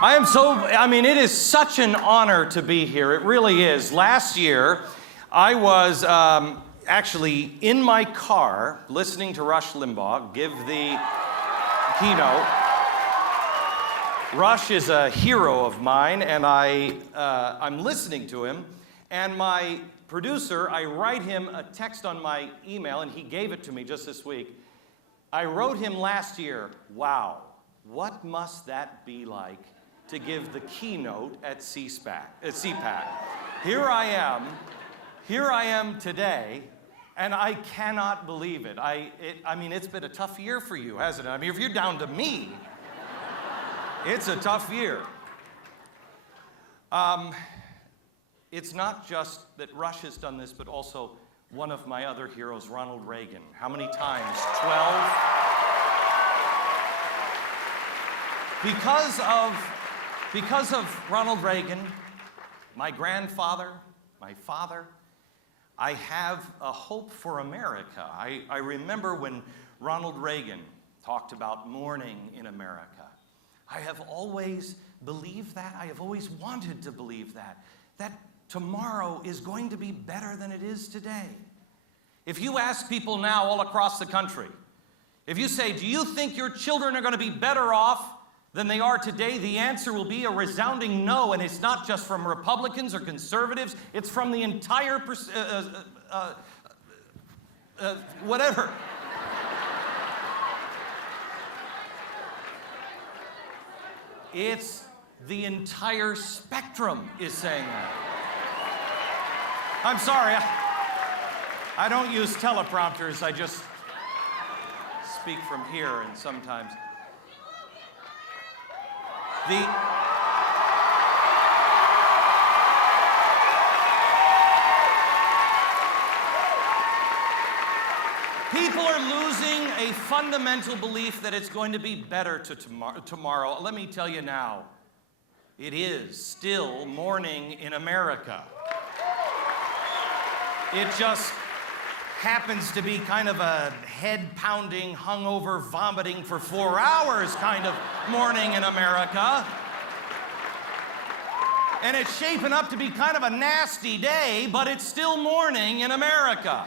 It is such an honor to be here. It really is. Last year, I was actually in my car listening to Rush Limbaugh give the keynote. Rush is a hero of mine, and I'm listening to him, and my producer, I write him a text on my email, and he gave it to me just this week. I wrote him last year, wow, what must that be like to give the keynote at CPAC. Here I am today, and I cannot believe it. It's been a tough year for you, hasn't it? I mean, if you're down to me, it's a tough year. It's not just that Rush has done this, but also one of my other heroes, Ronald Reagan. How many times? 12? Because of Ronald Reagan, my grandfather, my father, I have a hope for America. I remember when Ronald Reagan talked about mourning in America. I have always believed that. I have always wanted to believe that tomorrow is going to be better than it is today. If you ask people now all across the country, if you say, do you think your children are going to be better off than they are today, the answer will be a resounding no, and it's not just from Republicans or conservatives, it's from the entire, whatever. It's the entire spectrum is saying that. I'm sorry, I don't use teleprompters, I just speak from here, and sometimes people are losing a fundamental belief that it's going to be better tomorrow. Let me tell you now, it is still mourning in America. It just happens to be kind of a head-pounding, hungover, vomiting for 4 hours kind of mourning in America. And it's shaping up to be kind of a nasty day, but it's still mourning in America.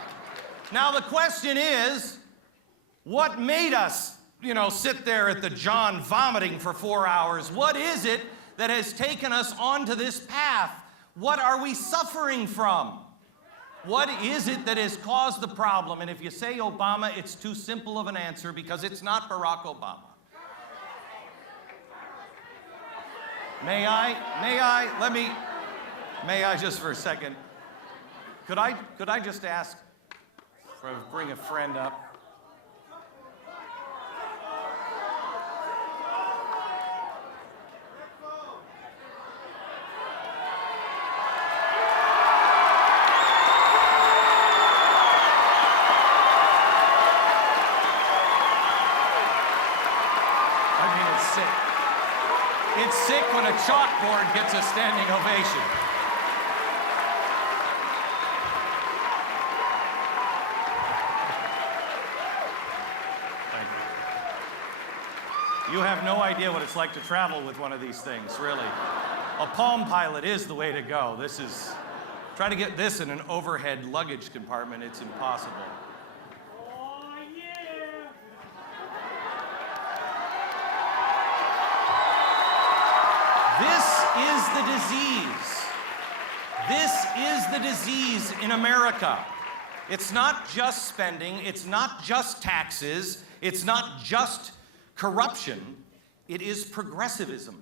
Now the question is, what made us, sit there at the John vomiting for 4 hours? What is it that has taken us onto this path? What are we suffering from? What is it that has caused the problem? And if you say Obama, it's too simple of an answer because it's not Barack Obama. May I just for a second, could I just ask, bring a friend up? It's sick when a chalkboard gets a standing ovation. Thank you. You have no idea what it's like to travel with one of these things, really. A Palm Pilot is the way to go. Try to get this in an overhead luggage compartment, it's impossible. This is the disease in America. It's not just spending, it's not just taxes, it's not just corruption, it is progressivism.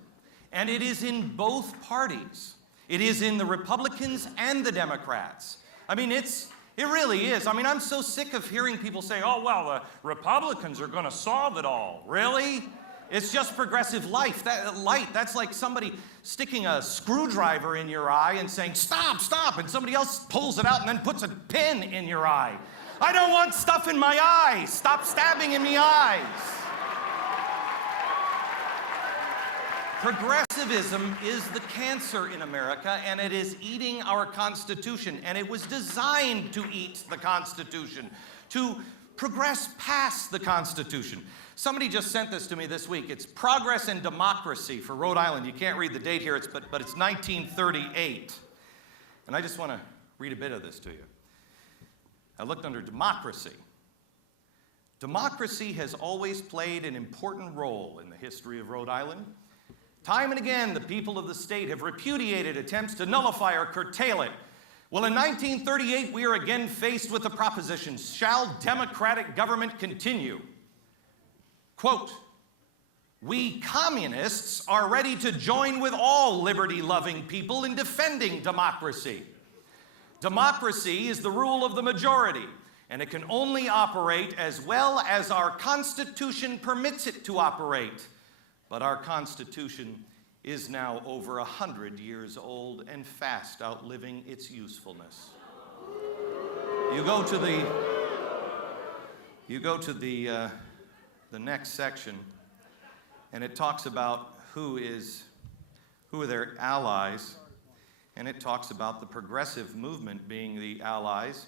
And it is in both parties. It is in the Republicans and the Democrats. It really is. I'm so sick of hearing people say, oh, well, the Republicans are going to solve it all. Really? It's just progressive light. That's like somebody sticking a screwdriver in your eye and saying, stop, stop, and somebody else pulls it out and then puts a pin in your eye. I don't want stuff in my eyes. Stop stabbing in the eyes. Progressivism is the cancer in America, and it is eating our Constitution, and it was designed to eat the Constitution, to progress past the Constitution. Somebody just sent this to me this week. It's Progress and Democracy for Rhode Island. You can't read the date here, but it's 1938. And I just want to read a bit of this to you. I looked under democracy. Democracy has always played an important role in the history of Rhode Island. Time and again, the people of the state have repudiated attempts to nullify or curtail it. Well, in 1938, we are again faced with the proposition, shall democratic government continue? Quote, we communists are ready to join with all liberty-loving people in defending democracy. Democracy is the rule of the majority, and it can only operate as well as our Constitution permits it to operate. But our Constitution is now over 100 years old and fast outliving its usefulness. You go to the next section, and it talks about who are their allies, and it talks about the progressive movement being the allies.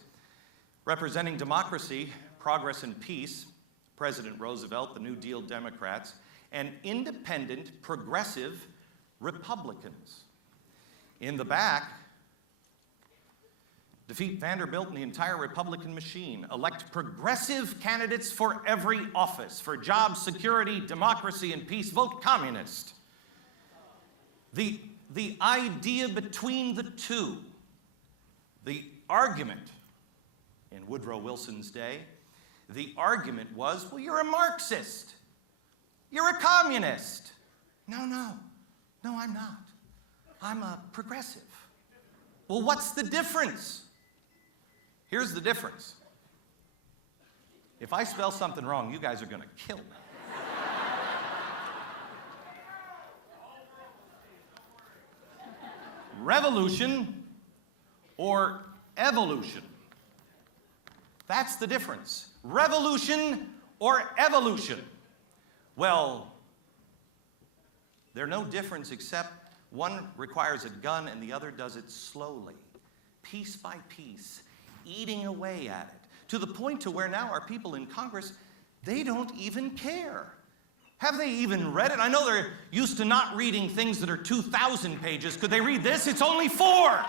Representing democracy, progress, and peace, President Roosevelt, the New Deal Democrats, and independent, progressive Republicans. In the back, defeat Vanderbilt and the entire Republican machine. Elect progressive candidates for every office. For jobs, security, democracy, and peace, vote communist. The idea between the two, the argument in Woodrow Wilson's day, the argument was, well, you're a Marxist. You're a communist. No, I'm not. I'm a progressive. Well, what's the difference? Here's the difference. If I spell something wrong, you guys are going to kill me. Revolution or evolution. That's the difference. Revolution or evolution. Well, they're no difference except one requires a gun and the other does it slowly, piece by piece, eating away at it, to the point to where now our people in Congress, they don't even care. Have they even read it? I know they're used to not reading things that are 2,000 pages. Could they read this? It's only 4.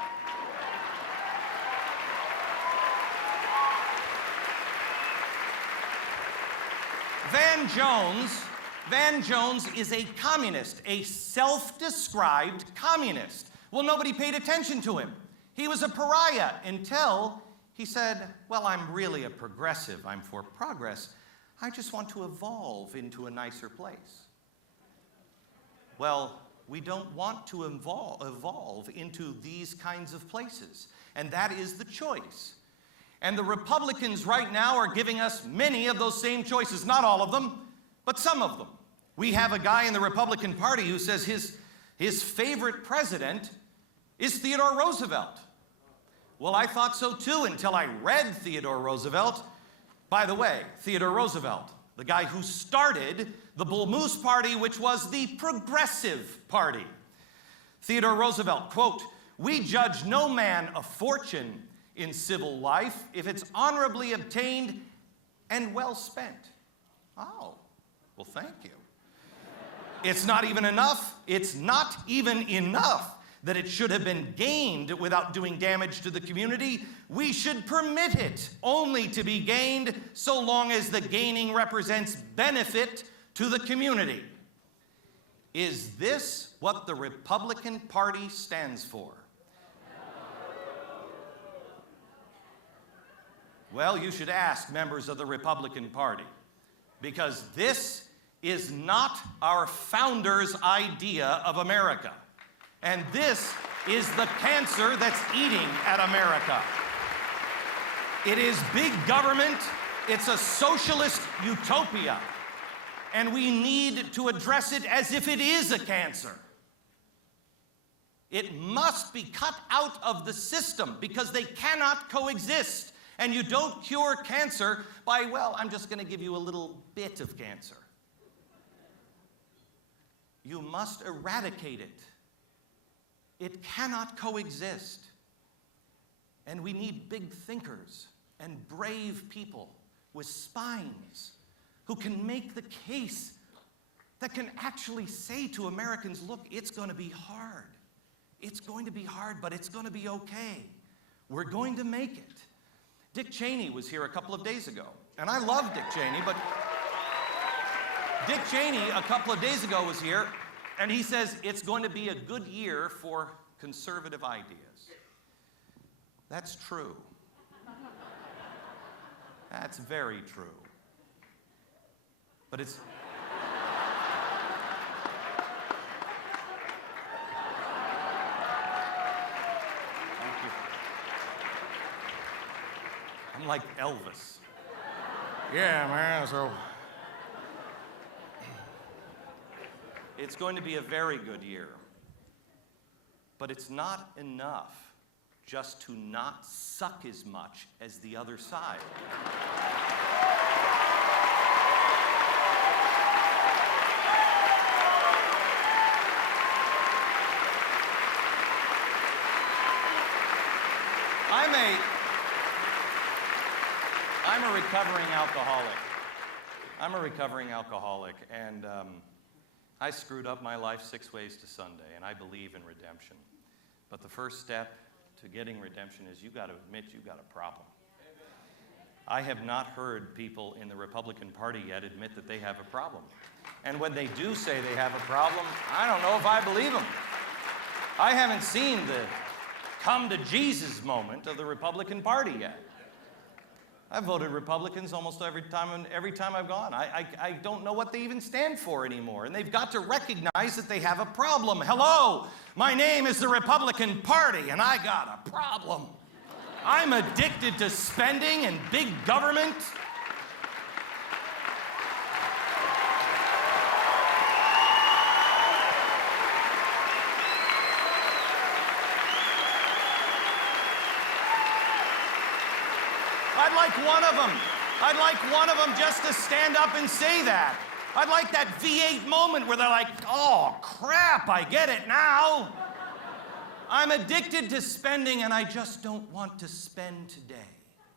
Van Jones is a communist, a self-described communist. Well, nobody paid attention to him. He was a pariah until he said, well, I'm really a progressive. I'm for progress. I just want to evolve into a nicer place. Well, we don't want to evolve into these kinds of places, and that is the choice. And the Republicans right now are giving us many of those same choices, not all of them, but some of them. We have a guy in the Republican Party who says his favorite president is Theodore Roosevelt. Well, I thought so too until I read Theodore Roosevelt. By the way, Theodore Roosevelt, the guy who started the Bull Moose Party, which was the Progressive Party. Theodore Roosevelt, quote, we judge no man a fortune in civil life if it's honorably obtained and well spent. Oh, well, thank you. It's not even enough. It's not even enough that it should have been gained without doing damage to the community. We should permit it only to be gained so long as the gaining represents benefit to the community. Is this what the Republican Party stands for? Well, you should ask members of the Republican Party, because this is not our founders' idea of America. And this is the cancer that's eating at America. It is big government. It's a socialist utopia. And we need to address it as if it is a cancer. It must be cut out of the system because they cannot coexist. And you don't cure cancer by, well, I'm just going to give you a little bit of cancer. You must eradicate it. It cannot coexist. And we need big thinkers and brave people with spines, who can make the case, that can actually say to Americans, look, it's going to be hard. It's going to be hard, but it's going to be okay. We're going to make it. Dick Cheney was here a couple of days ago, and I love Dick Cheney, but Dick Cheney a couple of days ago was here, and he says it's going to be a good year for conservative ideas. That's true. That's very true. But it's... Thank you. I'm like Elvis. Yeah, man, so... It's going to be a very good year. But it's not enough just to not suck as much as the other side. I'm a recovering alcoholic. I'm a recovering alcoholic, and I screwed up my life 6 ways to Sunday, and I believe in redemption. But the first step to getting redemption is you got to admit you got a problem. I have not heard people in the Republican Party yet admit that they have a problem. And when they do say they have a problem, I don't know if I believe them. I haven't seen the come to Jesus moment of the Republican Party yet. I've voted Republicans almost every time I've gone. I don't know what they even stand for anymore. And they've got to recognize that they have a problem. Hello, my name is the Republican Party, and I got a problem. I'm addicted to spending and big government. I'd like one of them just to stand up and say that. I'd like that V8 moment where they're like, oh, crap, I get it now. I'm addicted to spending, and I just don't want to spend today.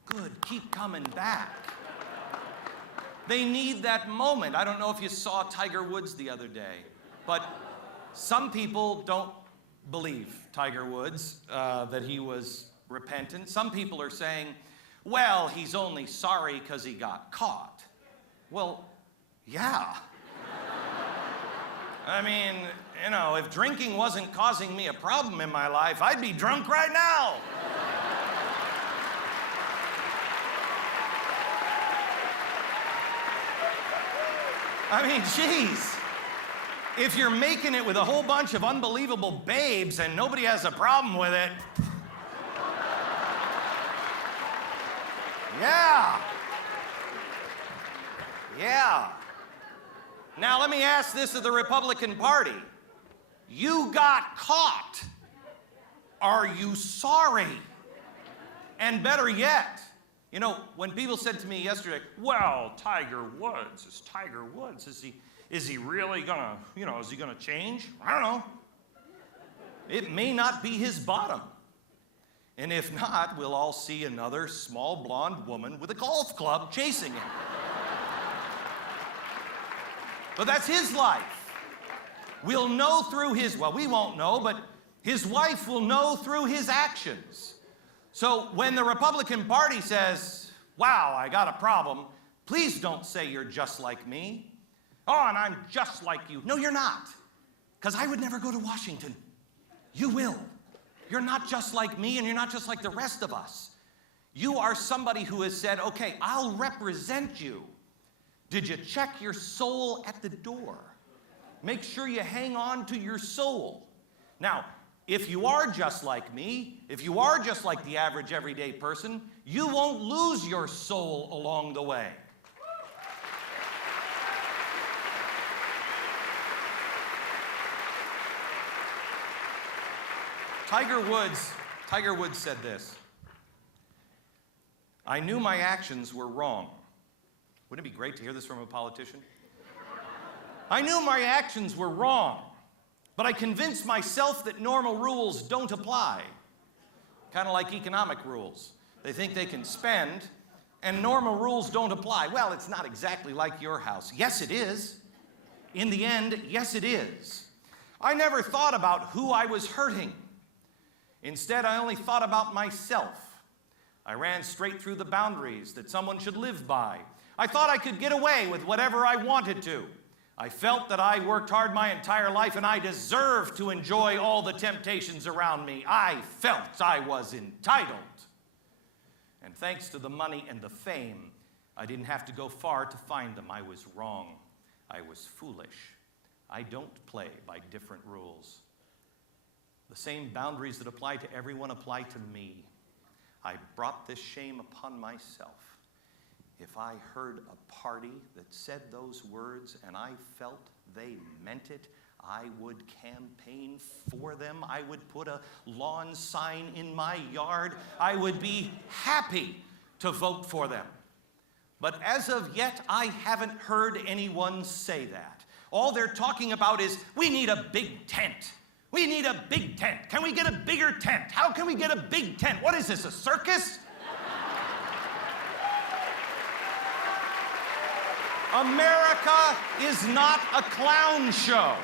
Good, keep coming back. They need that moment. I don't know if you saw Tiger Woods the other day, but some people don't believe Tiger Woods, that he was repentant. Some people are saying, well, he's only sorry because he got caught. Well, yeah. I mean, you know, if drinking wasn't causing me a problem in my life, I'd be drunk right now. I mean, geez. If you're making it with a whole bunch of unbelievable babes and nobody has a problem with it, yeah. Yeah. Now, let me ask this of the Republican Party. You got caught. Are you sorry? And better yet, you know, when people said to me yesterday, well, Tiger Woods, is he really gonna, you know, is he gonna change? I don't know. It may not be his bottom. And if not, we'll all see another small blonde woman with a golf club chasing him. But that's his life. We'll know through his, well, we won't know, but his wife will know through his actions. So when the Republican Party says, wow, I got a problem, please don't say you're just like me. Oh, and I'm just like you. No, you're not. Because I would never go to Washington. You will. You're not just like me, and you're not just like the rest of us. You are somebody who has said, okay, I'll represent you. Did you check your soul at the door? Make sure you hang on to your soul. Now, if you are just like me, if you are just like the average everyday person, you won't lose your soul along the way. Tiger Woods said this. I knew my actions were wrong. Wouldn't it be great to hear this from a politician? I knew my actions were wrong, but I convinced myself that normal rules don't apply. Kind of like economic rules. They think they can spend, and normal rules don't apply. Well, it's not exactly like your house. Yes, it is. In the end, yes, it is. I never thought about who I was hurting. Instead, I only thought about myself. I ran straight through the boundaries that someone should live by. I thought I could get away with whatever I wanted to. I felt that I worked hard my entire life and I deserved to enjoy all the temptations around me. I felt I was entitled. And thanks to the money and the fame, I didn't have to go far to find them. I was wrong. I was foolish. I don't play by different rules. The same boundaries that apply to everyone apply to me. I brought this shame upon myself. If I heard a party that said those words and I felt they meant it, I would campaign for them. I would put a lawn sign in my yard. I would be happy to vote for them. But as of yet, I haven't heard anyone say that. All they're talking about is, we need a big tent. We need a big tent. Can we get a bigger tent? How can we get a big tent? What is this, a circus? America is not a clown show.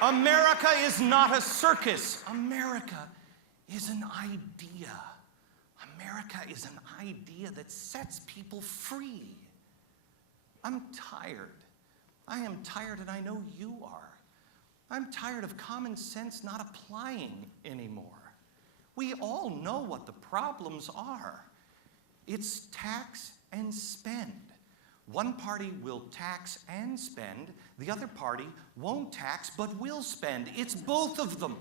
America is not a circus. America is an idea. America is an idea that sets people free. I'm tired. I am tired, and I know you are. I'm tired of common sense not applying anymore. We all know what the problems are. It's tax and spend. One party will tax and spend. The other party won't tax but will spend. It's both of them.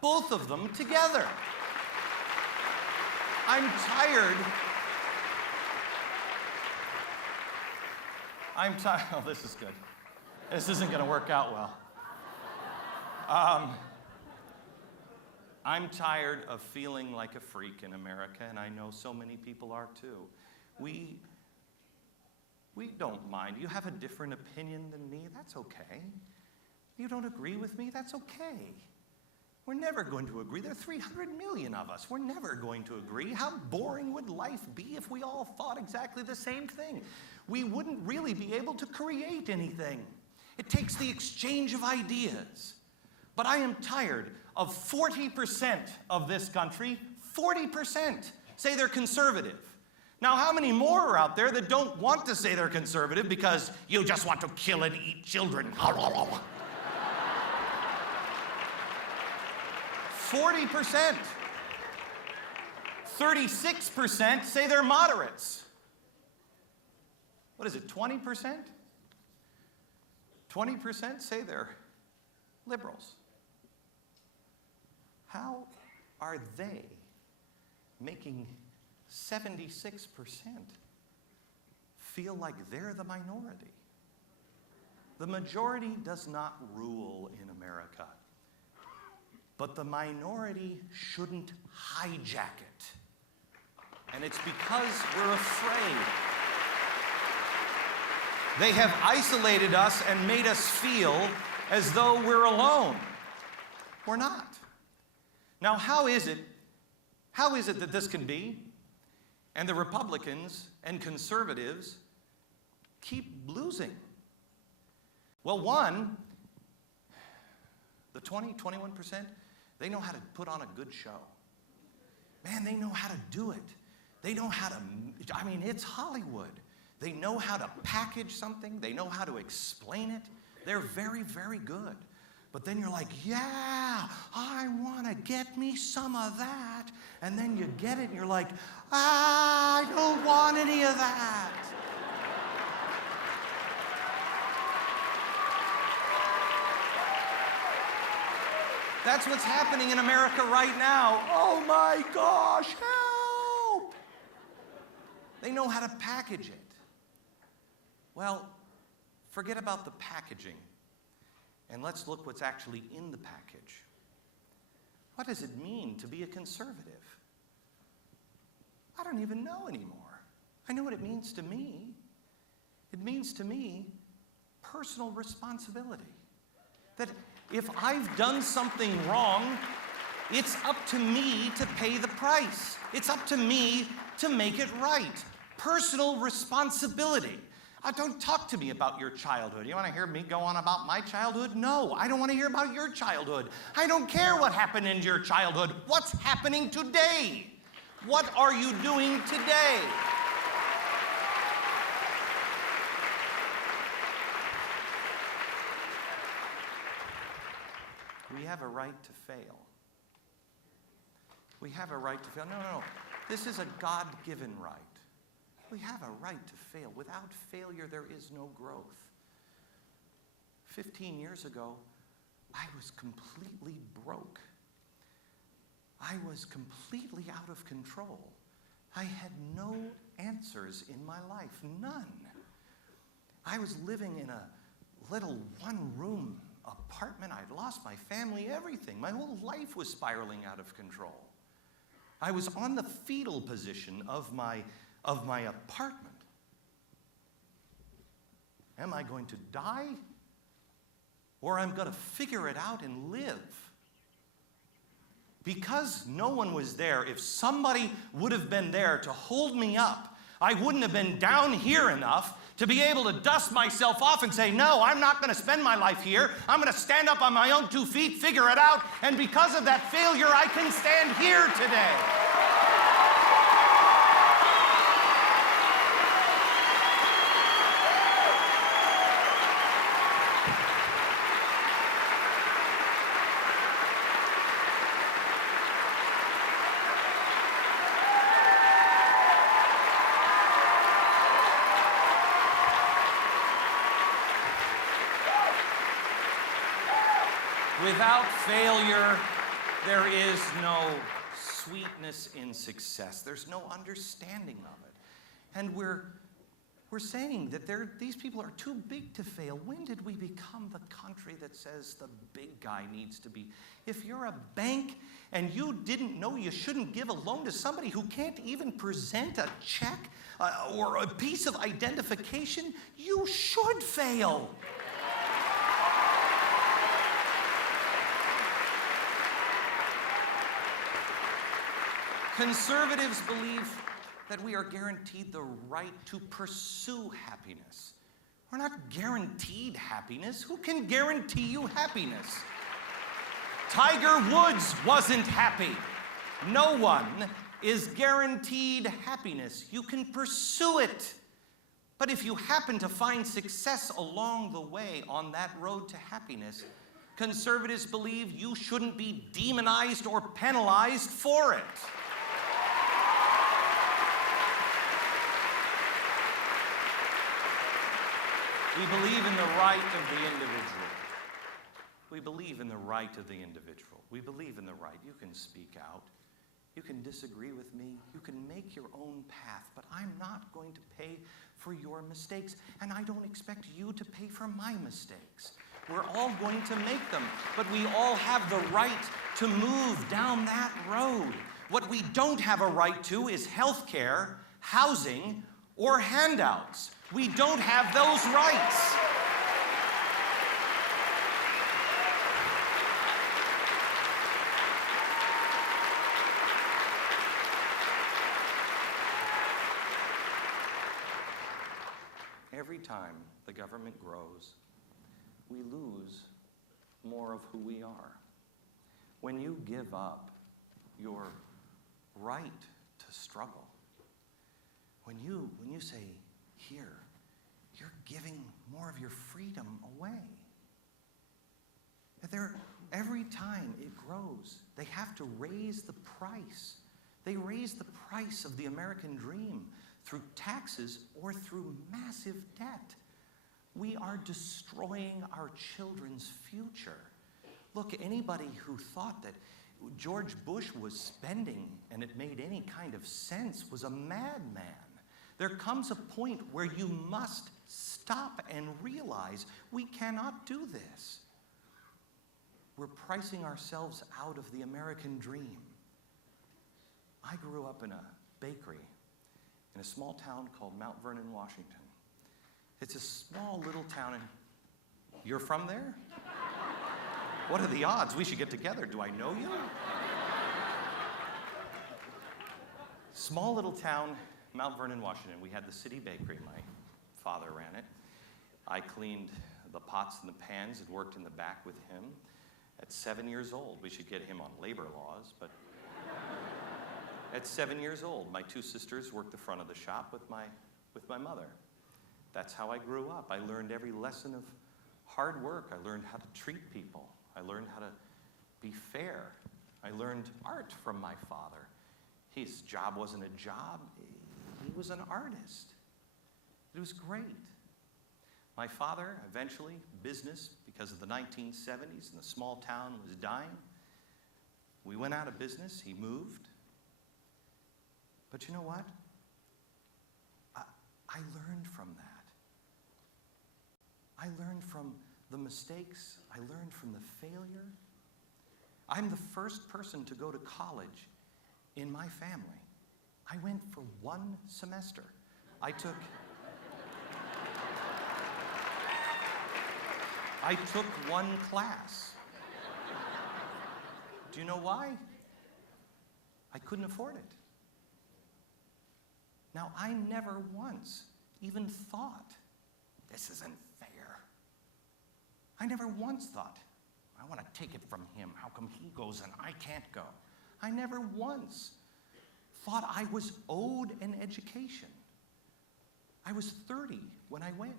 Both of them together. I'm tired. Oh, this is good. This isn't going to work out well. I'm tired of feeling like a freak in America, and I know so many people are too. We don't mind. You have a different opinion than me, that's okay. You don't agree with me, that's okay. We're never going to agree. There are 300 million of us. We're never going to agree. How boring would life be if we all thought exactly the same thing? We wouldn't really be able to create anything. It takes the exchange of ideas. But I am tired of 40% of this country, 40% say they're conservative. Now, how many more are out there that don't want to say they're conservative because you just want to kill and eat children? 40%. 36% say they're moderates. What is it, 20%? 20% say they're liberals. How are they making 76% feel like they're the minority? The majority does not rule in America, but the minority shouldn't hijack it. And it's because we're afraid. They have isolated us and made us feel as though we're alone. We're not. Now, how is it that this can be? And the Republicans and conservatives keep losing. Well, one, the 21%, they know how to put on a good show. Man, they know how to do it. They know how to, it's Hollywood. They know how to package something. They know how to explain it. They're very, very good. But then you're like, yeah, I want to get me some of that. And then you get it and you're like, I don't want any of that. That's what's happening in America right now. Oh my gosh, help! They know how to package it. Well, forget about the packaging. And let's look what's actually in the package. What does it mean to be a conservative? I don't even know anymore. I know what it means to me. It means to me personal responsibility. That if I've done something wrong, It's up to me to pay the price. It's up to me to make it right. Personal responsibility. Don't talk to me about your childhood. You want to hear me go on about my childhood? No, I don't want to hear about your childhood. I don't care what happened in your childhood. What's happening today? What are you doing today? We have a right to fail. We have a right to fail. No. This is a God-given right. We have a right to fail. Without failure, there is no growth. 15 years ago, I was completely broke. I was completely out of control. I had no answers in my life, none. I was living in a little one-room apartment. I'd lost my family, everything. My whole life was spiraling out of control. I was on the fetal position of my apartment. Am I going to die? Or I'm going to figure it out and live? Because no one was there, if somebody would have been there to hold me up, I wouldn't have been down here enough to be able to dust myself off and say, no, I'm not going to spend my life here. I'm going to stand up on my own 2 feet, figure it out, and because of that failure, I can stand here today. Without failure, there is no sweetness in success. There's no understanding of it. And we're saying that these people are too big to fail. When did we become the country that says the big guy needs to be? If you're a bank and you didn't know you shouldn't give a loan to somebody who can't even present a check or a piece of identification, you should fail. Conservatives believe that we are guaranteed the right to pursue happiness. We're not guaranteed happiness. Who can guarantee you happiness? Tiger Woods wasn't happy. No one is guaranteed happiness. You can pursue it. But if you happen to find success along the way on that road to happiness, conservatives believe you shouldn't be demonized or penalized for it. We believe in the right of the individual. We believe in the right of the individual. We believe in the right. You can speak out. You can disagree with me. You can make your own path. But I'm not going to pay for your mistakes. And I don't expect you to pay for my mistakes. We're all going to make them. But we all have the right to move down that road. What we don't have a right to is health care, housing, or handouts. We don't have those rights. Every time the government grows, we lose more of who we are. When you give up your right to struggle, when you say, here, you're giving more of your freedom away. Every time it grows, they have to raise the price. They raise the price of the American dream through taxes or through massive debt. We are destroying our children's future. Look, anybody who thought that George Bush was spending and it made any kind of sense was a madman. There comes a point where you must stop and realize we cannot do this. We're pricing ourselves out of the American dream. I grew up in a bakery in a small town called Mount Vernon, Washington. It's a small little town, and you're from there? What are the odds? We should get together. Do I know you? Small little town, Mount Vernon, Washington. We had the city bakery. My father ran it. I cleaned the pots and the pans and worked in the back with him. At 7 years old, we should get him on labor laws, but at 7 years old, my two sisters worked the front of the shop with my mother. That's how I grew up. I learned every lesson of hard work. I learned how to treat people. I learned how to be fair. I learned art from my father. His job wasn't a job. He was an artist. It was great. My father, eventually, business, because of the 1970s and the small town was dying. We went out of business. He moved. But you know what? I learned from that. I learned from the mistakes. I learned from the failure. I'm the first person to go to college in my family. I went for 1 semester. I took 1 class. Do you know why? I couldn't afford it. Now, I never once even thought, this isn't fair. I never once thought, I want to take it from him. How come he goes and I can't go? I never once thought I was owed an education. I was 30 when I went.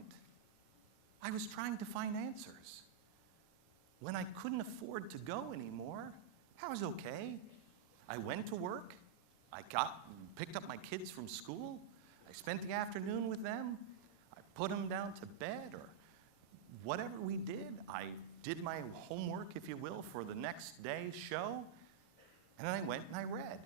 I was trying to find answers. When I couldn't afford to go anymore, I was okay. I went to work. I picked up my kids from school. I spent the afternoon with them. I put them down to bed or whatever we did. I did my homework, if you will, for the next day's show. And then I went and I read.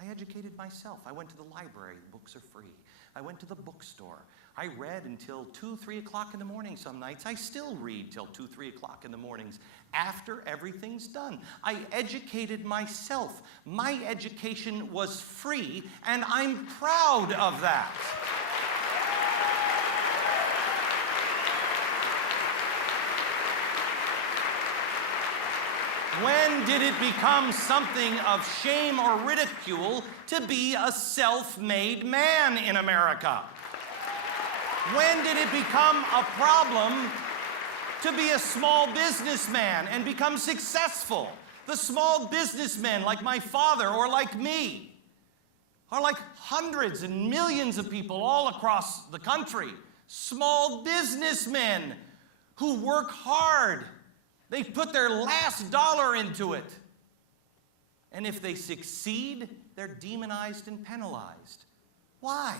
I educated myself. I went to the library. The books are free. I went to the bookstore. I read until 2, 3 o'clock in the morning some nights. I still read till 2, 3 o'clock in the mornings after everything's done. I educated myself. My education was free, and I'm proud of that. When did it become something of shame or ridicule to be a self-made man in America? When did it become a problem to be a small businessman and become successful? The small businessmen like my father or like me, or like hundreds and millions of people all across the country, small businessmen who work hard. They put their last dollar into it. And if they succeed, they're demonized and penalized. Why?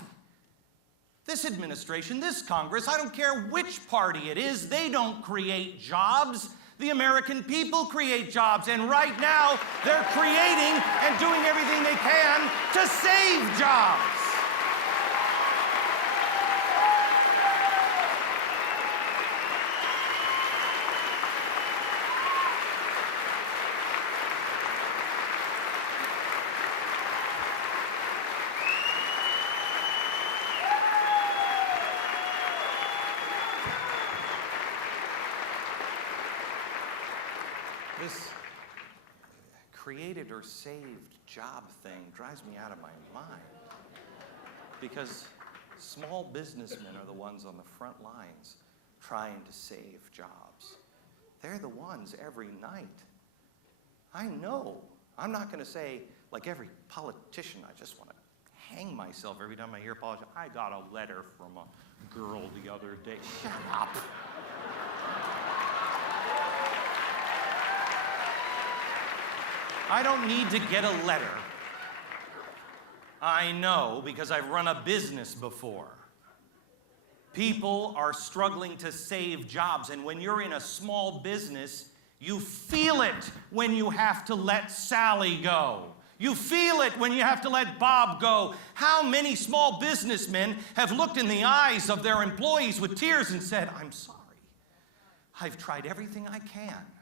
This administration, this Congress, I don't care which party it is, they don't create jobs. The American people create jobs. And right now, they're creating and doing everything they can to save jobs. This created or saved job thing drives me out of my mind because small businessmen are the ones on the front lines trying to save jobs. They're the ones every night. I know. I'm not going to say, like every politician, I just want to hang myself every time I hear a politician. I got a letter from a girl the other day. Shut up. I don't need to get a letter. I know because I've run a business before. People are struggling to save jobs, and when you're in a small business, you feel it when you have to let Sally go. You feel it when you have to let Bob go. How many small businessmen have looked in the eyes of their employees with tears and said, "I'm sorry. I've tried everything I can."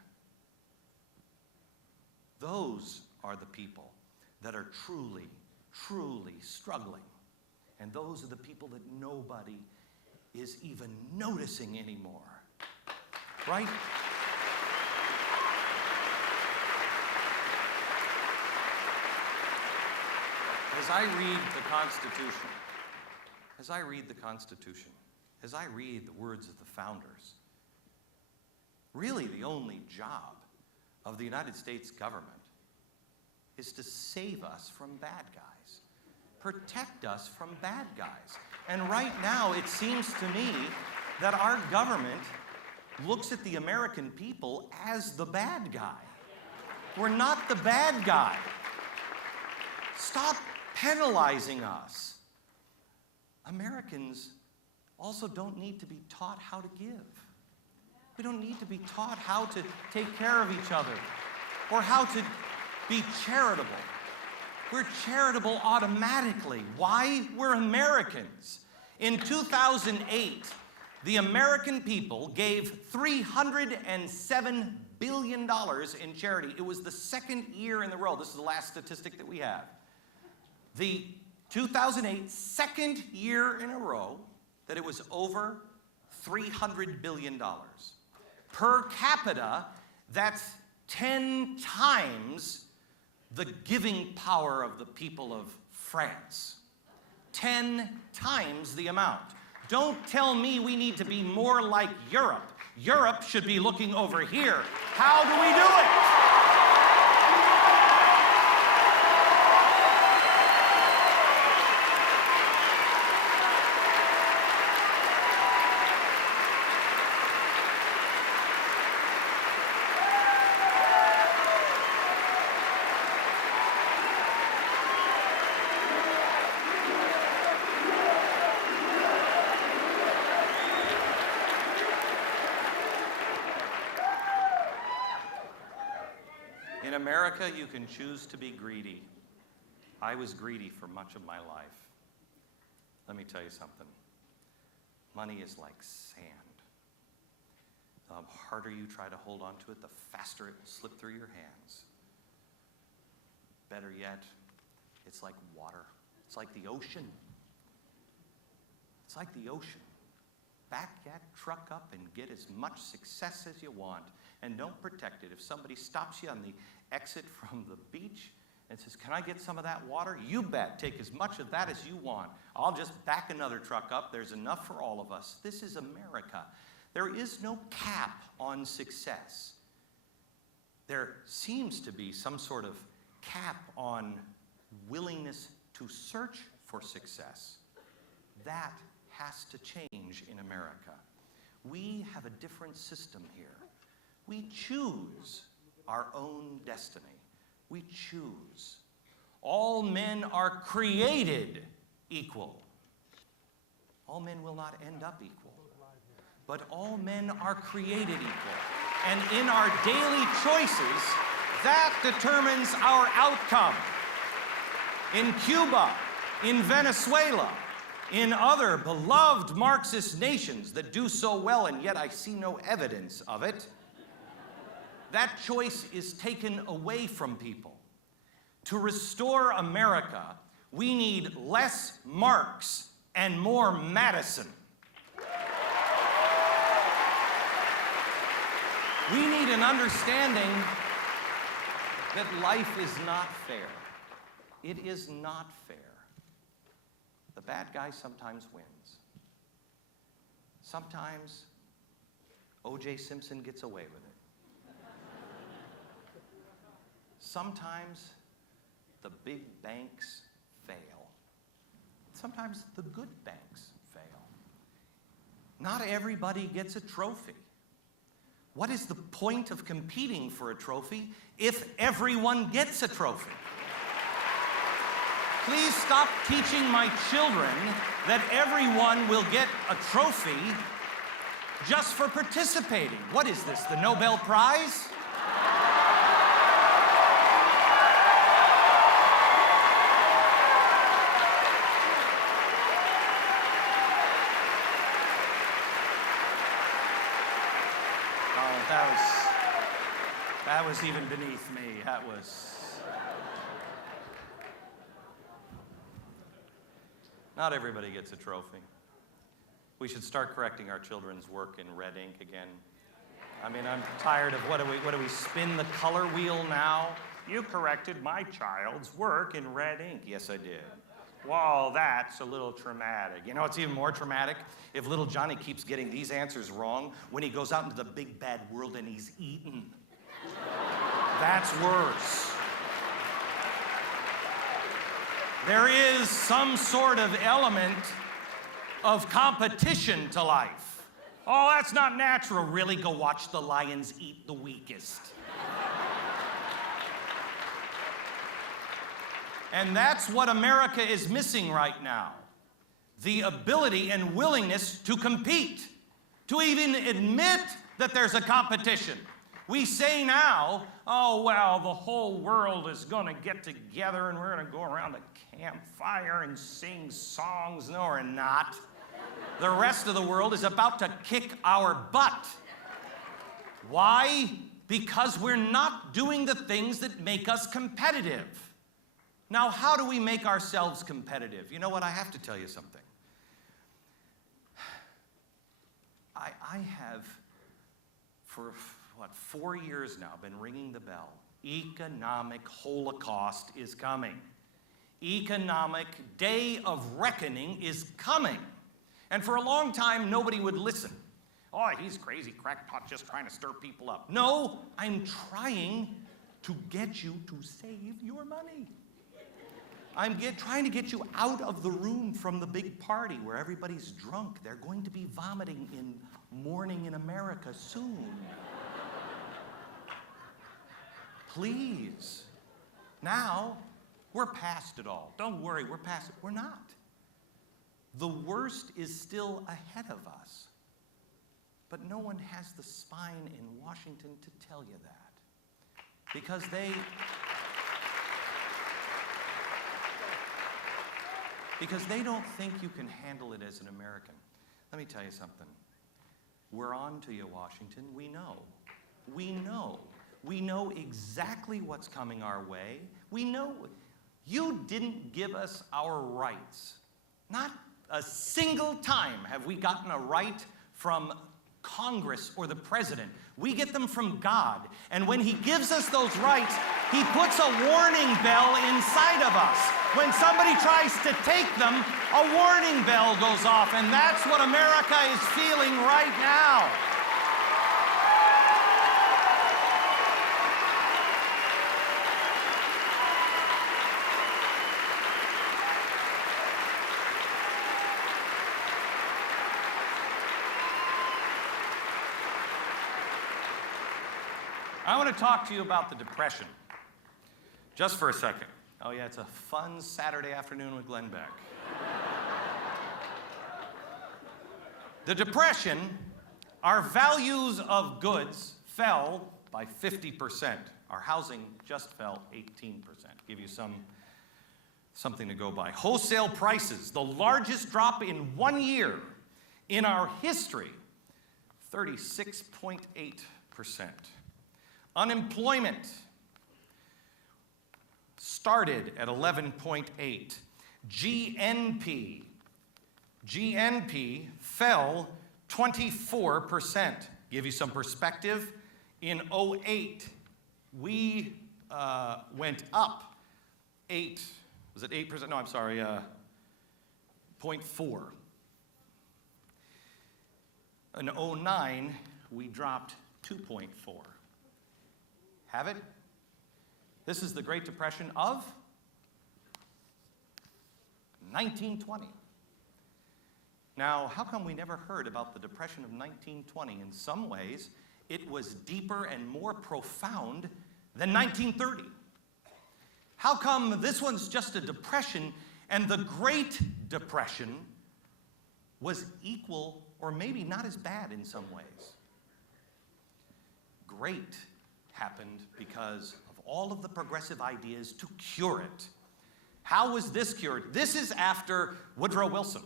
Those are the people that are truly, truly struggling. And those are the people that nobody is even noticing anymore. Right? as I read the Constitution, as I read the words of the founders, really the only job of the United States government is to save us from bad guys, protect us from bad guys. And right now, it seems to me that our government looks at the American people as the bad guy. We're not the bad guy. Stop penalizing us. Americans also don't need to be taught how to give. We don't need to be taught how to take care of each other or how to be charitable. We're charitable automatically. Why? We're Americans. In 2008, the American people gave $307 billion in charity. It was the second year in a row. This is the last statistic that we have. The 2008, second year in a row that it was over $300 billion. Per capita, that's 10 times the giving power of the people of France. 10 times the amount. Don't tell me we need to be more like Europe. Europe should be looking over here. How do we do it? In America, you can choose to be greedy. I was greedy for much of my life. Let me tell you something. Money is like sand. The harder you try to hold on to it, the faster it will slip through your hands. Better yet, it's like water. It's like the ocean. It's like the ocean. Back that truck up and get as much success as you want. And don't protect it. If somebody stops you on the exit from the beach and says, "Can I get some of that water?" You bet. Take as much of that as you want. I'll just back another truck up. There's enough for all of us. This is America. There is no cap on success. There seems to be some sort of cap on willingness to search for success. That has to change in America. We have a different system here. We choose our own destiny. We choose. All men are created equal. All men will not end up equal. But all men are created equal. And in our daily choices, that determines our outcome. In Cuba, in Venezuela, in other beloved Marxist nations that do so well, and yet I see no evidence of it, that choice is taken away from people. To restore America, we need less Marx and more Madison. We need an understanding that life is not fair. It is not fair. The bad guy sometimes wins. Sometimes O.J. Simpson gets away with it. Sometimes the big banks fail. Sometimes the good banks fail. Not everybody gets a trophy. What is the point of competing for a trophy if everyone gets a trophy? Please stop teaching my children that everyone will get a trophy just for participating. What is this, the Nobel Prize? That was even beneath me. That was... Not everybody gets a trophy. We should start correcting our children's work in red ink again. I mean, I'm tired of what do we spin the color wheel now? You corrected my child's work in red ink. Yes, I did. Well, that's a little traumatic. You know what's even more traumatic? If little Johnny keeps getting these answers wrong when he goes out into the big bad world and he's eaten. That's worse. There is some sort of element of competition to life. Oh, that's not natural. Really, go watch the lions eat the weakest. And that's what America is missing right now. The ability and willingness to compete, to even admit that there's a competition. We say now, oh, well, the whole world is going to get together and we're going to go around a campfire and sing songs. No, we're not. The rest of the world is about to kick our butt. Why? Because we're not doing the things that make us competitive. Now, how do we make ourselves competitive? You know what? I have to tell you something. I have, for 4 years now, been ringing the bell. Economic holocaust is coming. Economic day of reckoning is coming. And for a long time, nobody would listen. Oh, he's crazy, crackpot, just trying to stir people up. No, I'm trying to get you to save your money. I'm trying to get you out of the room from the big party where everybody's drunk. They're going to be vomiting in Mourning in America soon. Please. Now, we're past it all. Don't worry, we're past it. We're not. The worst is still ahead of us. But no one has the spine in Washington to tell you that. Because they don't think you can handle it as an American. Let me tell you something. We're on to you, Washington. We know. We know. We know exactly what's coming our way. We know. You didn't give us our rights. Not a single time have we gotten a right from Congress or the president. We get them from God. And when he gives us those rights, he puts a warning bell inside of us. When somebody tries to take them, a warning bell goes off. And that's what America is feeling right now. I want to talk to you about the Depression, just for a second. Oh yeah, it's a fun Saturday afternoon with Glenn Beck. The Depression, our values of goods fell by 50%. Our housing just fell 18%. Give you something to go by. Wholesale prices, the largest drop in 1 year in our history, 36.8%. Unemployment started at 11.8. GNP fell 24%. Give you some perspective. In 2008, we went up 8. Was it 8%? No, I'm sorry, 0.4. In 2009, we dropped 2.4. Have it? This is the Great Depression of 1920. Now, how come we never heard about the Depression of 1920? In some ways, it was deeper and more profound than 1930. How come this one's just a depression and the Great Depression was equal or maybe not as bad in some ways? Great happened because of all of the progressive ideas to cure it. How was this cured? This is after Woodrow Wilson.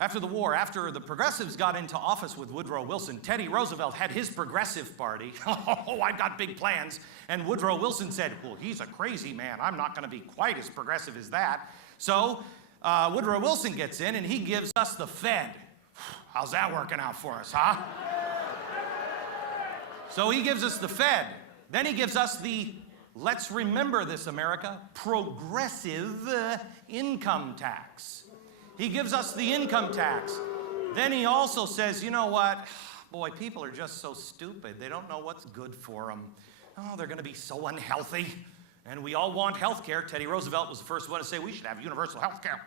After the war, after the progressives got into office with Woodrow Wilson, Teddy Roosevelt had his progressive party. Oh, I've got big plans. And Woodrow Wilson said, well, he's a crazy man. I'm not going to be quite as progressive as that. So Woodrow Wilson gets in and he gives us the Fed. How's that working out for us, huh? So he gives us the Fed. Then he gives us the Let's remember this, America. Progressive income tax. He gives us the income tax. Then he also says, you know what? Boy, people are just so stupid. They don't know what's good for them. Oh, they're going to be so unhealthy. And we all want health care. Teddy Roosevelt was the first one to say we should have universal health care.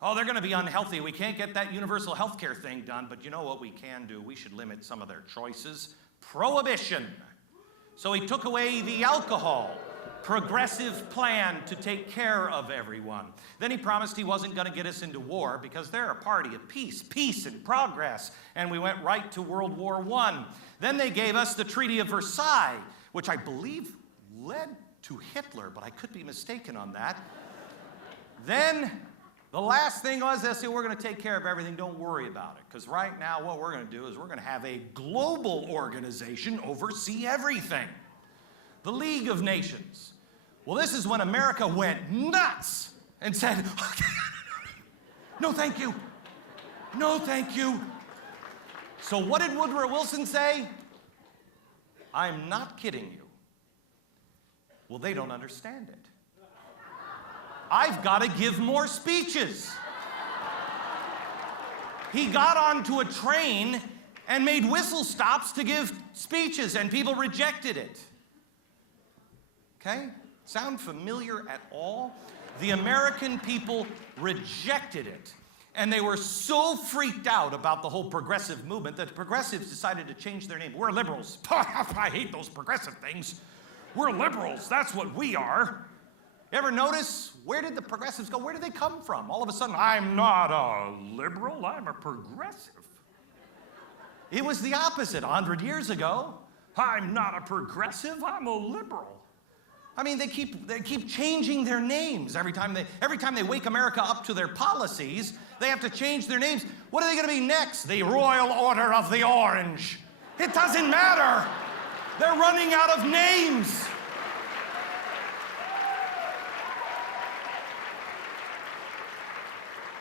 Oh, they're going to be unhealthy. We can't get that universal health care thing done. But you know what we can do? We should limit some of their choices. Prohibition. So he took away the alcohol. Progressive plan to take care of everyone. Then he promised he wasn't going to get us into war because they're a party of peace and progress. And we went right to World War I. Then they gave us the Treaty of Versailles, which I believe led to Hitler, but I could be mistaken on that. Then the last thing was they said, we're going to take care of everything, don't worry about it. Because right now what we're going to do is we're going to have a global organization oversee everything. The League of Nations. Well, this is when America went nuts and said, no, thank you. No, thank you. So what did Woodrow Wilson say? I'm not kidding you. Well, they don't understand it. I've got to give more speeches. He got onto a train and made whistle stops to give speeches, and people rejected it. Okay? Sound familiar at all? The American people rejected it. And they were so freaked out about the whole progressive movement that the progressives decided to change their name. We're liberals. I hate those progressive things. We're liberals. That's what we are. Ever notice, where did the progressives go? Where did they come from? All of a sudden, I'm not a liberal, I'm a progressive. It was the opposite 100 years ago. I'm not a progressive, I'm a liberal. I mean, they keep changing their names every time they wake America up to their policies. They have to change their names. What are they going to be next? The Royal Order of the Orange. It doesn't matter. They're running out of names.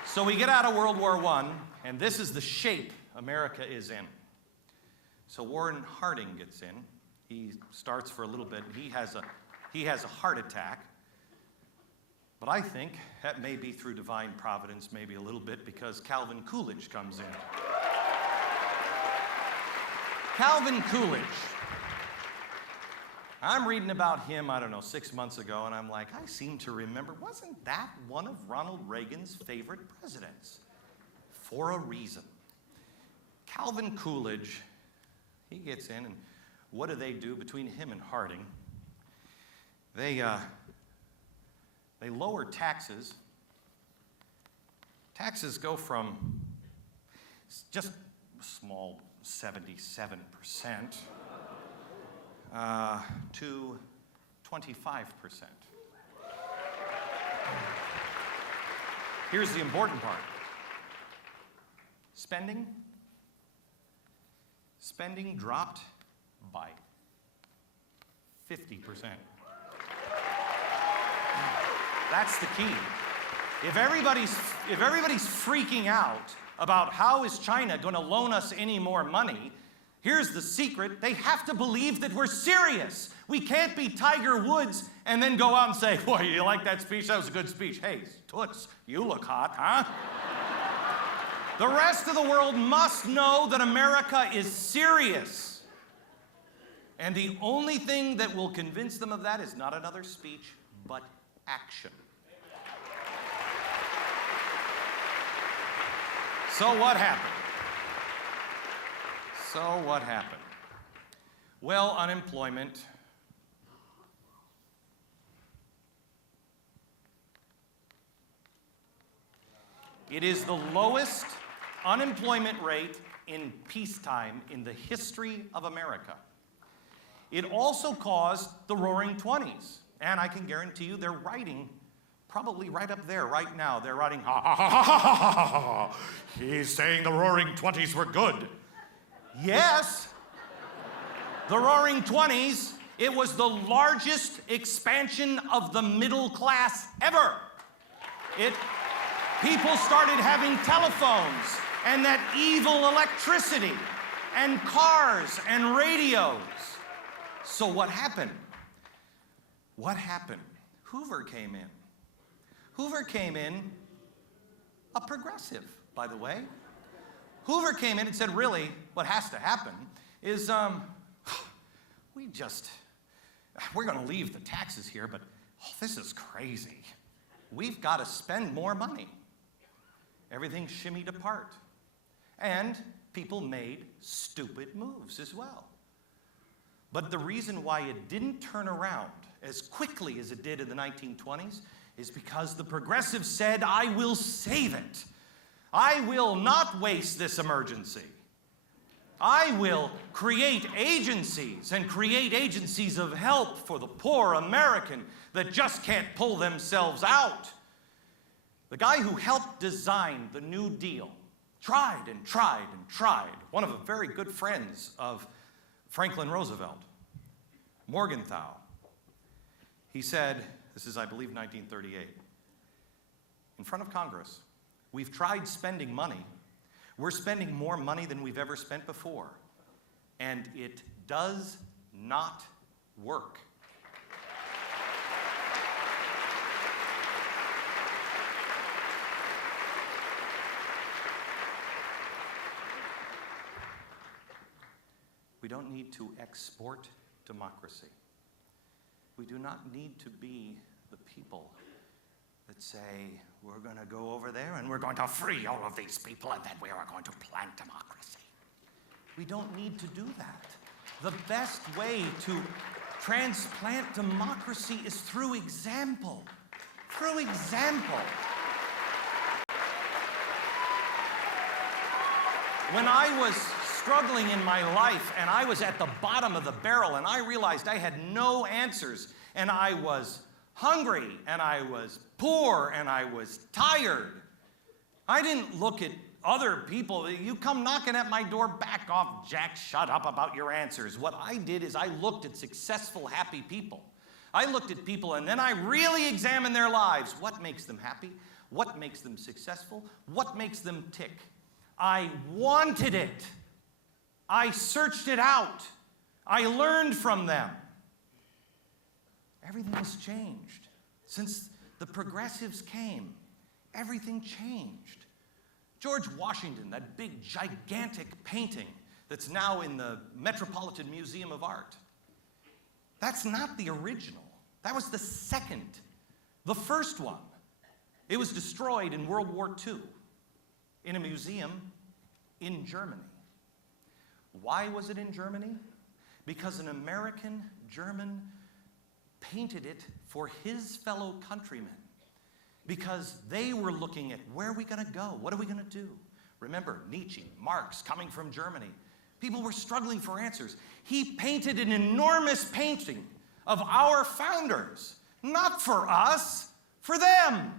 So we get out of World War I, and this is the shape America is in. So Warren Harding gets in. He starts for a little bit. He has a heart attack. But I think that may be through divine providence, maybe a little bit, because Calvin Coolidge comes in. Calvin Coolidge. I'm reading about him, 6 months ago, and I'm like, I seem to remember, wasn't that one of Ronald Reagan's favorite presidents? For a reason. Calvin Coolidge, he gets in, and what do they do between him and Harding? They lower taxes. Taxes go from just a small 77% to 25%. Here's the important part. Spending dropped by 50%. That's the key. If everybody's freaking out about how is China going to loan us any more money, here's the secret. They have to believe that we're serious. We can't be Tiger Woods and then go out and say, boy, you like that speech? That was a good speech. Hey, Toots, you look hot, huh? The rest of the world must know that America is serious. And the only thing that will convince them of that is not another speech, but action. So what happened? Well, unemployment. It is the lowest unemployment rate in peacetime in the history of America. It also caused the Roaring '20s. And I can guarantee you they're writing, probably right up there right now, they're writing, ha ha ha ha ha ha ha ha. He's saying the Roaring '20s were good. Yes, the Roaring '20s, it was the largest expansion of the middle class ever. People started having telephones and that evil electricity and cars and radios. So what happened? What happened? Hoover came in. Hoover came in a progressive, by the way. Hoover came in and said, really, what has to happen is we're going to leave the taxes here, but this is crazy. We've got to spend more money. Everything shimmied apart. And people made stupid moves as well. But the reason why it didn't turn around as quickly as it did in the 1920s is because the progressives said, I will save it. I will not waste this emergency. I will create agencies and create agencies of help for the poor American that just can't pull themselves out. The guy who helped design the New Deal tried and tried and tried. One of the very good friends of Franklin Roosevelt, Morgenthau. He said, this is, I believe, 1938, in front of Congress, we've tried spending money. We're spending more money than we've ever spent before, and it does not work. We don't need to export democracy. We do not need to be the people that say, we're going to go over there and we're going to free all of these people and then we are going to plant democracy. We don't need to do that. The best way to transplant democracy is through example. Through example. When I was struggling in my life and I was at the bottom of the barrel and I realized I had no answers and I was hungry and I was poor and I was tired, I didn't look at other people. You come knocking at my door, back off, Jack, shut up about your answers. What I did is I looked at successful, happy people. I looked at people and then I really examined their lives. What makes them happy? What makes them successful? What makes them tick? I wanted it. I searched it out. I learned from them. Everything has changed. Since the progressives came, everything changed. George Washington, that big, gigantic painting that's now in the Metropolitan Museum of Art, that's not the original. That was the second. The first one, it was destroyed in World War II in a museum in Germany. Why was it in Germany? Because an American German painted it for his fellow countrymen. Because they were looking at, where are we going to go? What are we going to do? Remember, Nietzsche, Marx, coming from Germany. People were struggling for answers. He painted an enormous painting of our founders. Not for us, for them.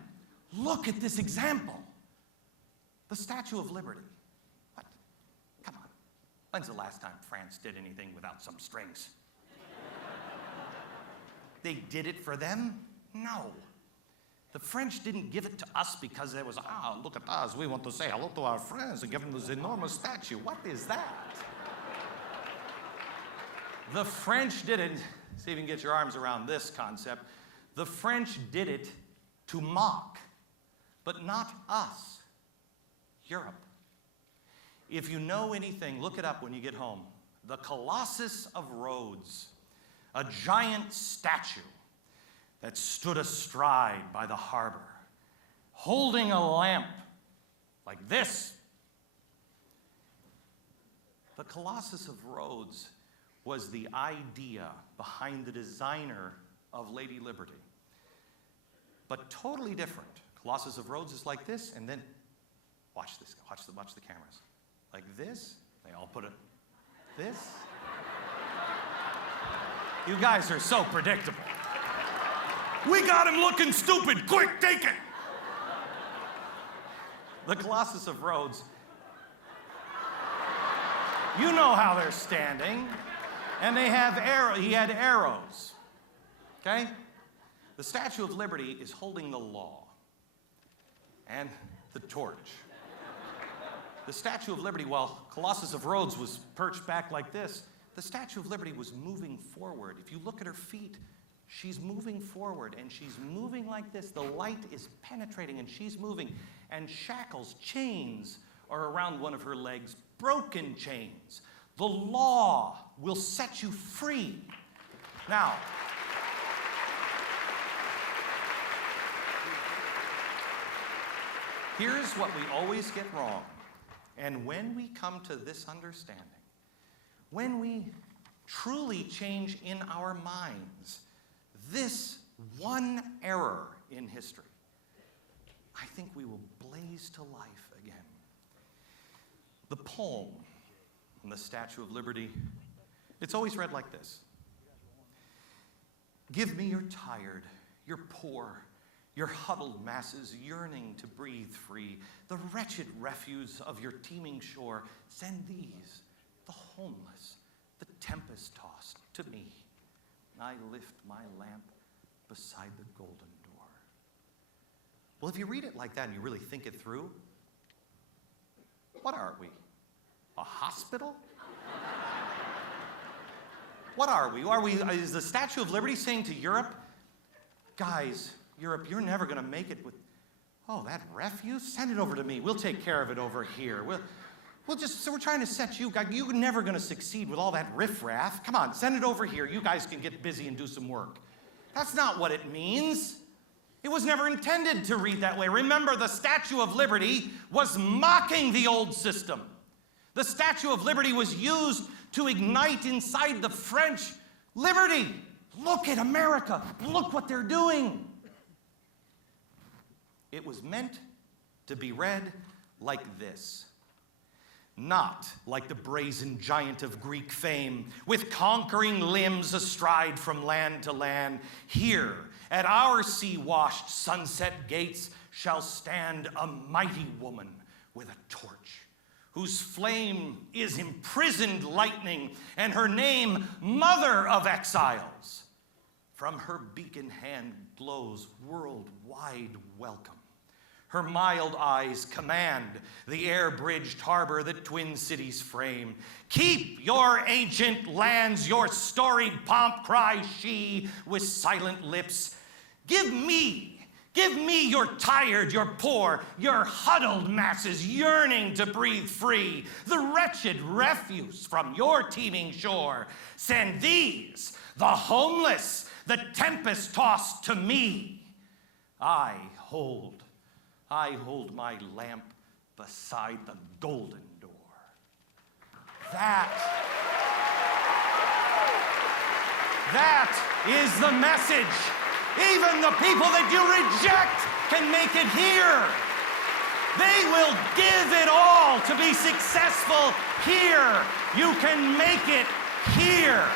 Look at this example. The Statue of Liberty. What? Come on. When's the last time France did anything without some strings? They did it for them? No. The French didn't give it to us because there was, look at us, we want to say hello to our friends and give them this enormous statue. What is that? The French did it, see if you can get your arms around this concept. The French did it to mock, but not us, Europe. If you know anything, look it up when you get home. The Colossus of Rhodes, a giant statue that stood astride by the harbor, holding a lamp like this. The Colossus of Rhodes was the idea behind the designer of Lady Liberty. But totally different. Colossus of Rhodes is like this, and then, watch this, watch the cameras. Like this, they all put it, this. You guys are so predictable. We got him looking stupid, quick, take it. The Colossus of Rhodes, you know how they're standing, and they have he had arrows, okay? The Statue of Liberty is holding the law and the torch. The Statue of Liberty, while Colossus of Rhodes was perched back like this, the Statue of Liberty was moving forward. If you look at her feet, She's moving forward, and she's moving like this. The light is penetrating, and she's moving. And shackles, chains, are around one of her legs, broken chains. The law will set you free. Now, here's what we always get wrong. And when we come to this understanding, when we truly change in our minds this one error in history, I think we will blaze to life again. The poem on the Statue of Liberty, it's always read like this. Give me your tired, your poor, your huddled masses yearning to breathe free, the wretched refuse of your teeming shore. Send these, the homeless, the tempest-tossed, to me. I lift my lamp beside the golden door. Well, if you read it like that and you really think it through, what are we? A hospital? What are we? Is the Statue of Liberty saying to Europe, guys, Europe, you're never going to make it with, that refuse? Send it over to me. We'll take care of it over here. So we're trying to set you guys, you're never going to succeed with all that riffraff. Come on, send it over here. You guys can get busy and do some work. That's not what it means. It was never intended to read that way. Remember, the Statue of Liberty was mocking the old system. The Statue of Liberty was used to ignite inside the French liberty. Look at America. Look what they're doing. It was meant to be read like this. Not like the brazen giant of Greek fame, with conquering limbs astride from land to land. Here, at our sea-washed sunset gates, shall stand a mighty woman with a torch, whose flame is imprisoned lightning, and her name, Mother of Exiles. From her beacon hand glows worldwide welcome. Her mild eyes command the air-bridged harbor that twin cities frame. Keep your ancient lands, your storied pomp, cries she with silent lips. Give me your tired, your poor, your huddled masses yearning to breathe free, the wretched refuse from your teeming shore. Send these, the homeless, the tempest-tossed, to me. I hold my lamp beside the golden door. That is the message. Even the people that you reject can make it here. They will give it all to be successful here. You can make it here.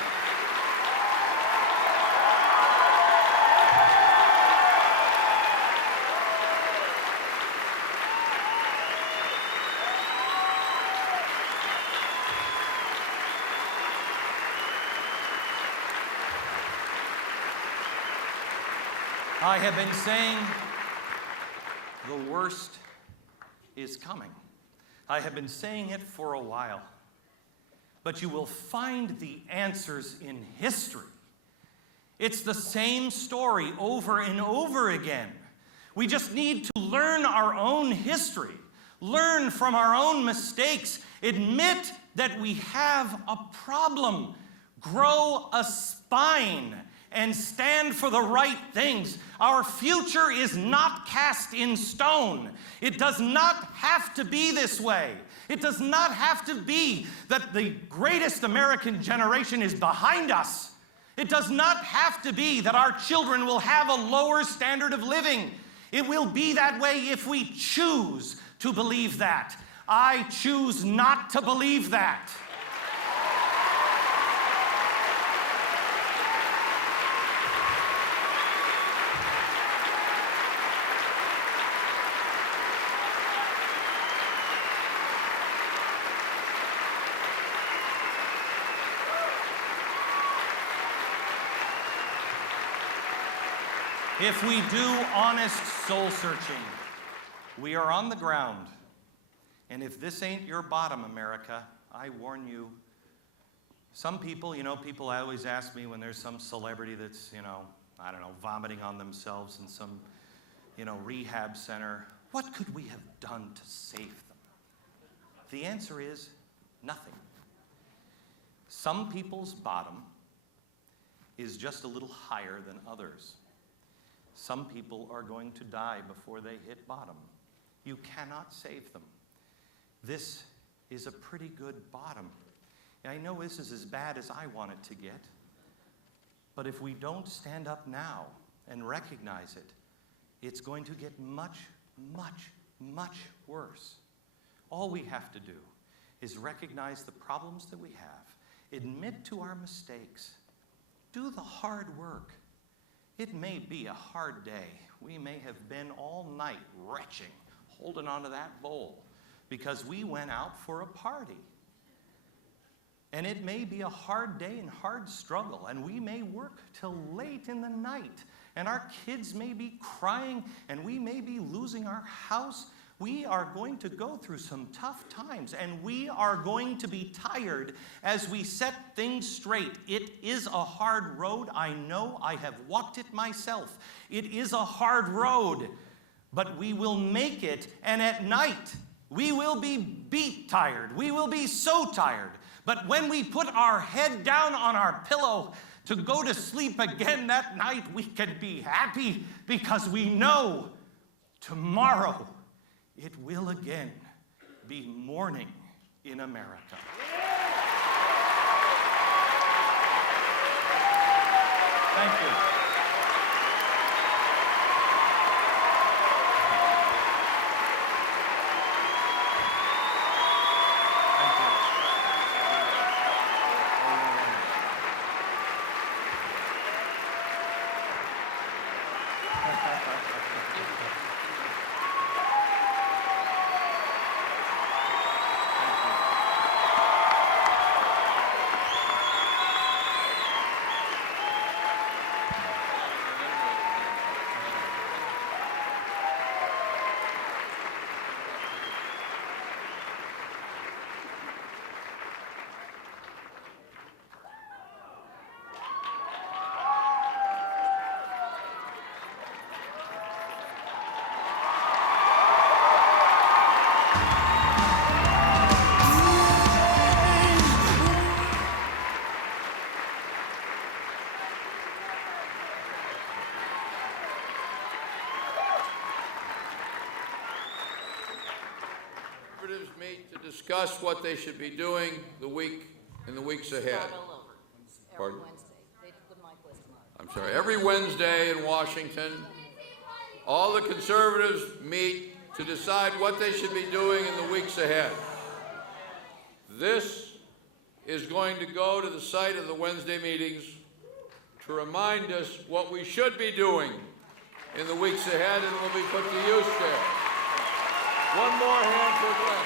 I have been saying the worst is coming. I have been saying it for a while. But you will find the answers in history. It's the same story over and over again. We just need to learn our own history, learn from our own mistakes, admit that we have a problem, grow a spine, and stand for the right things. Our future is not cast in stone. It does not have to be this way. It does not have to be that the greatest American generation is behind us. It does not have to be that our children will have a lower standard of living. It will be that way if we choose to believe that. I choose not to believe that. If we do honest soul searching, we are on the ground. And if this ain't your bottom, America, I warn you. Some people, people always ask me when there's some celebrity that's, I don't know, vomiting on themselves in some, rehab center. What could we have done to save them? The answer is nothing. Some people's bottom is just a little higher than others. Some people are going to die before they hit bottom. You cannot save them. This is a pretty good bottom. I know this is as bad as I want it to get, but if we don't stand up now and recognize it, it's going to get much, much, much worse. All we have to do is recognize the problems that we have, admit to our mistakes, do the hard work. It may be a hard day. We may have been all night retching, holding onto that bowl, because we went out for a party. And it may be a hard day and hard struggle, and we may work till late in the night, and our kids may be crying, and we may be losing our house. We are going to go through some tough times, and we are going to be tired as we set things straight. It is a hard road. I know. I have walked it myself. It is a hard road, but we will make it, and at night, we will be beat tired. We will be so tired. But when we put our head down on our pillow to go to sleep again that night, we can be happy because we know tomorrow it will again be morning in America. Thank you. Meet to discuss what they should be doing in the weeks ahead. Every Wednesday. The mic was not. I'm sorry, every Wednesday in Washington, all the conservatives meet to decide what they should be doing in the weeks ahead. This is going to go to the site of the Wednesday meetings to remind us what we should be doing in the weeks ahead, and will be put to use there. One more hand for Glenn.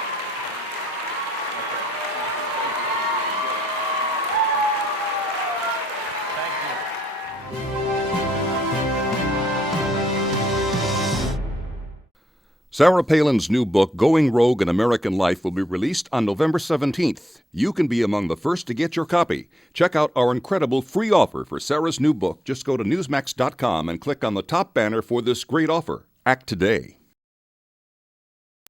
Sarah Palin's new book, Going Rogue in American Life, will be released on November 17th. You can be among the first to get your copy. Check out our incredible free offer for Sarah's new book. Just go to Newsmax.com and click on the top banner for this great offer. Act today.